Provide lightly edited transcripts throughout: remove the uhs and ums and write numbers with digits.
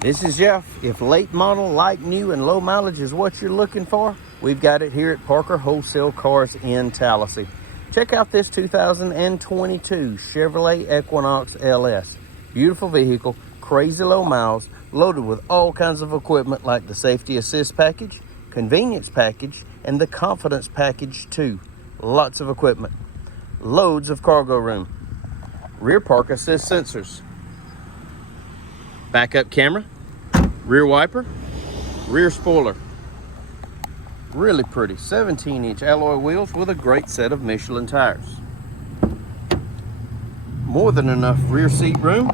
This is Jeff. If late model, light new, and low mileage is what you're looking for, we've got it here at Parker Wholesale Cars in Tallassee. Check out this 2022 Chevrolet Equinox LS. Beautiful vehicle, crazy low miles, loaded with all kinds of equipment like the Safety Assist package, Convenience package, and the Confidence package too. Lots of equipment. Loads of cargo room. Rear park assist sensors. Backup camera, rear wiper, rear spoiler. Really pretty 17-inch alloy wheels with a great set of Michelin tires. More than enough rear seat room.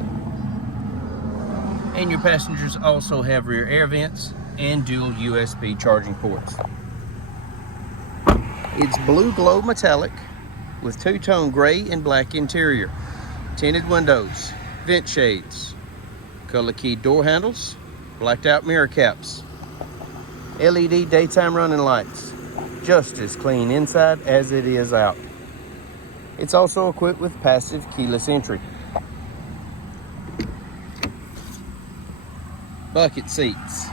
And your passengers also have rear air vents and dual USB charging ports. It's blue glow metallic with two-tone gray and black interior. Tinted windows, vent shades, color key door handles, blacked out mirror caps, LED daytime running lights, just as clean inside as it is out. It's also equipped with passive keyless entry. Bucket seats,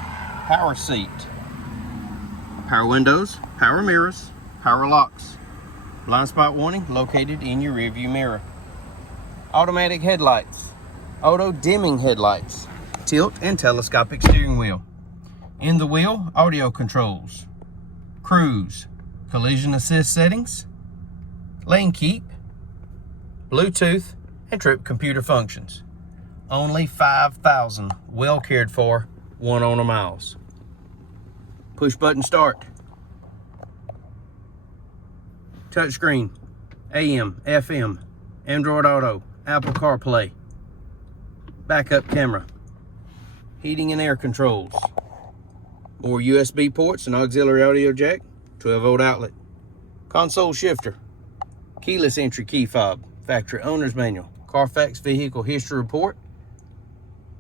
power seat, power windows, power mirrors, power locks, blind spot warning located in your rear view mirror, automatic headlights, auto dimming headlights, tilt and telescopic steering wheel. In the wheel, audio controls, cruise, collision assist settings, lane keep, Bluetooth, and trip computer functions. Only 5,000 well cared for, one owner miles. Push button start. Touchscreen, AM, FM, Android Auto, Apple CarPlay. Backup camera, heating and air controls, more USB ports and auxiliary audio jack, 12-volt outlet, console shifter, keyless entry key fob, factory owner's manual, Carfax vehicle history report,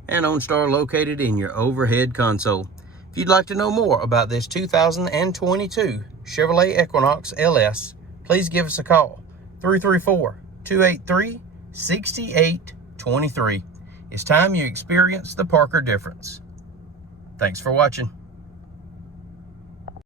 and OnStar located in your overhead console. If you'd like to know more about this 2022 Chevrolet Equinox LS, please give us a call, 334-283-6823. It's time you experience the Parker difference. Thanks for watching.